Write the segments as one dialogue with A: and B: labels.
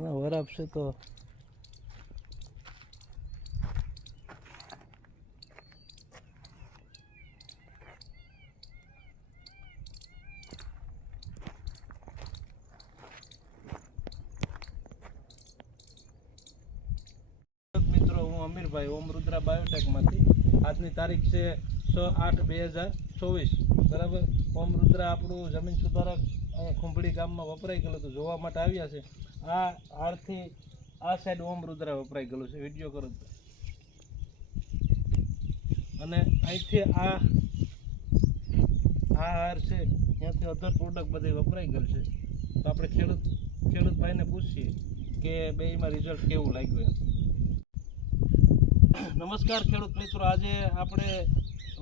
A: ના, વર આપશે તો. મિત્રો, હું અમીરભાઈ, ઓમ રુદ્રા બાયોટેકમાંથી. આજની તારીખ છે છ આઠ બે હજાર ચોવીસ. બરાબર? ઓમ રુદ્રા, આપણું જમીન સુધારક અહીંયા ખુંભળી ગામમાં વપરાઈ ગયેલું હતું જોવા માટે આવ્યા છે. આ આળથી આ સાઈડ ઓમ રુદ્રા વપરાઈ ગયેલું છે. વીડિયો કરો. અને અહીંથી આ આ હાર છે, ત્યાંથી અધર પ્રોડક્ટ બધી વપરાઈ ગયેલ છે. તો આપણે ખેડૂત ખેડૂત ભાઈને પૂછીએ કે બેયમાં રિઝલ્ટ કેવું લાગ્યું એમ. નમસ્કાર ખેડૂત મિત્રો. આજે આપણે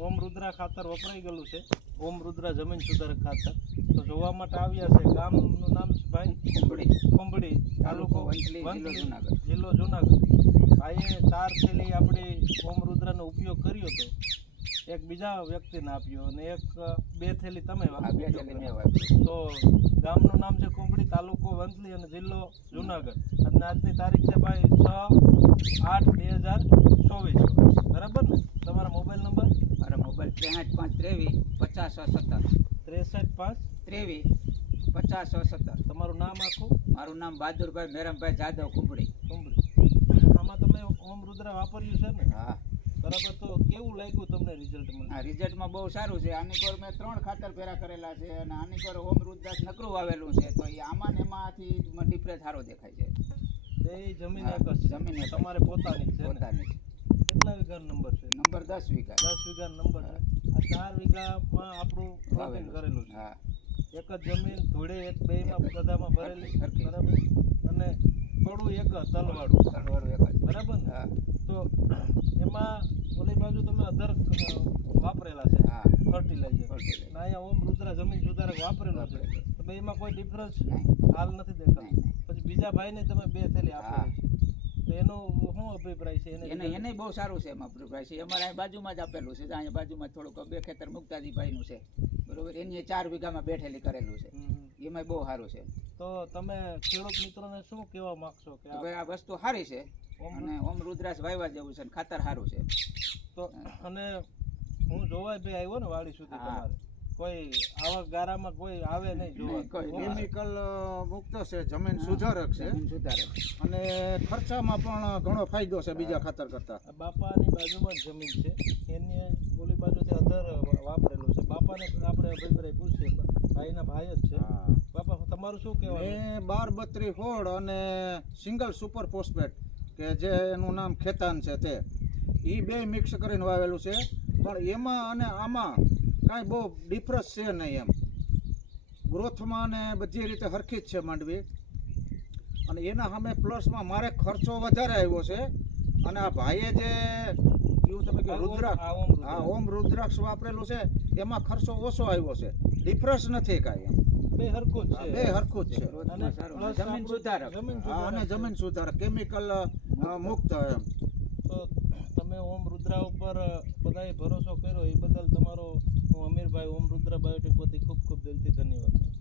A: ઓમ રુદ્રા ખાતર વપરાઈ ગયેલું છે. ઓમ રુદ્રા જમીન સુધારક ખાતર. તો જોવા માટે આવ્યા છે ગામનું નામ છે ભાઈ?
B: કુંભડી
A: કુંભડી તાલુકો
B: જિલ્લો જુનાગઢ.
A: જિલ્લો જુનાગઢ. ભાઈએ ચાર થેલી આપણી ઓમ રુદ્રાનો ઉપયોગ કર્યો હતો એક બીજા વ્યક્તિને આપ્યો અને એક બે થેલી તમે. તો ગામનું નામ છે કુંભડી તાલુકો વંથલી અને જિલ્લો જુનાગઢ. અને આજની તારીખ છે ભાઈ છ આઠ બે હજાર ચોવીસ. બરાબર ને? તમારા મોબાઈલ નંબર?
B: મારો મોબાઈલ ત્રેસઠ પાંચ ત્રેવીસ પચાસ છ સત્તર.
A: ત્રેસઠ પાંચ?
B: ત્રેવીસ પચાસ છ સત્તર.
A: તમારું નામ આખું?
B: મારું નામ બહાદુરભાઈ મેરમભાઈ જાદવ કુંભડી.
A: કુંબડી આમાં તમે ઓમ રુદ્ર વાપર્યું છે ને?
B: હા.
A: બરાબર તો કેવું લાગ્યું તમને રિઝલ્ટમાં
B: આ રિઝલ્ટમાં બહુ સારું છે. આની કોર મેં ત્રણ ખાતર પેરા કરેલા છે અને આની કોર ઓમ રુદ્રાસ નકરું વાવેલું છે. તો એ આમાં ને એમાંથી ડિફરન્સ સારો દેખાય છે.
A: બે જમીન એક
B: જમીન
A: તમારે પોતાની
B: પોતાની
A: કેટલા વીઘા નંબર છે?
B: નંબર દસ વીઘા.
A: દસ વીઘા નંબર છે. આ ચાર વીઘામાં આપણું પ્લોટિંગ કરેલું છે.
B: હા.
A: એક જ જમીન ધૂળે એક બેયમાં બધામાં ભરેલી. બરાબર? અને થોડું એક જ તલવાળું.
B: તળવાળું એક
A: બરાબર
B: હા.
A: તો એમાં ઓલી બાજુ તમે અધર વાપરેલા છે.
B: હા.
A: ફર્ટિલાઇઝર. અને અહીંયા ઓમ રુદ્રા જમીન સુધારક વાપરેલો છે. તો એમાં કોઈ ડિફરન્સ હાલ નથી દેખાતો. પછી બીજા ભાઈને તમે બે થેલી
B: હા.
A: તો એનો શું અભિપ્રાય છે? એને
B: એને બહુ સારું છે એમાં છે. અમારે અહીં બાજુમાં જ આપેલું છે. અહીંયા બાજુમાં થોડુંક બે ખેતર મુક્તાજીભાઈનું છે. બરોબર? એની ચાર વીઘામાં બેઠેલી કરેલું છે. એમાં બહુ સારું છે.
A: તો તમે ખેડૂત મિત્રોને શું કહેવા માંગશો કે
B: ભાઈ આ વસ્તુ સારી છે. અને ઓમ રુદ્રાસ વાયવા જેવું છે ખાતર સારું છે.
A: તો અને હું જોવા ભાઈ આવ્યો ને વાડી સુધી. તમારે. કોઈ આવા ગારામાં કોઈ આવે નહીં જોવા.
B: નહીં, કોઈ
C: કેમિકલ મુક્ત છે જમીન સુધારક છે.
B: સુધારક
C: અને ખર્ચામાં પણ ઘણો ફાયદો છે બીજા ખાતર કરતા.
A: બાપાની બાજુમાં જ જમીન છે. એની ઓલી બાજુથી અધર વાપરેલું છે. બાપાને આપણે અભિપ્રાય પૂછીએ. ભાઈના ભાઈ જ છે. બાપા તમારું શું કહેવાય
C: મેં બાર બત્રી હોડ અને સિંગલ સુપર ફોસ્ફેટ કે જે એનું નામ ખેતાન છે તે એ બે મિક્સ કરીને વાવેલું છે. પણ એમાં અને આમાં કાંઈ બહુ ડિફરન્સ છે નહીં એમ. ગ્રોથમાં ને બધી રીતે હરખી જ છે માંડવી. અને એના સામે પ્લસમાં મારે ખર્ચો વધારે આવ્યો છે. અને આ ભાઈએ જે એવું તમે કે રુદ્રાક્ષ
A: આ ઓમ રુદ્રાક્ષ.
C: હા ઓમ રુદ્રાક્ષ વાપરેલું છે એમાં ખર્ચો ઓછો આવ્યો છે. ડિફરન્સ નથી કાંઈ એમ.
A: બે હરખું જ છે.
C: બે હરખું જ છે
B: જમીન સુધારક.
C: હા, અને જમીન સુધારક. કેમિકલ મુક્ત. એમ.
A: તો તમે ઓમ રુદ્રા ઉપર બધાએ ભરોસો કર્યો એ બદલ તમારો અમીરભાઈ ઓમ રુદ્ર બાયોટેક વતી ખૂબ ખૂબ દિલથી ધન્યવાદ.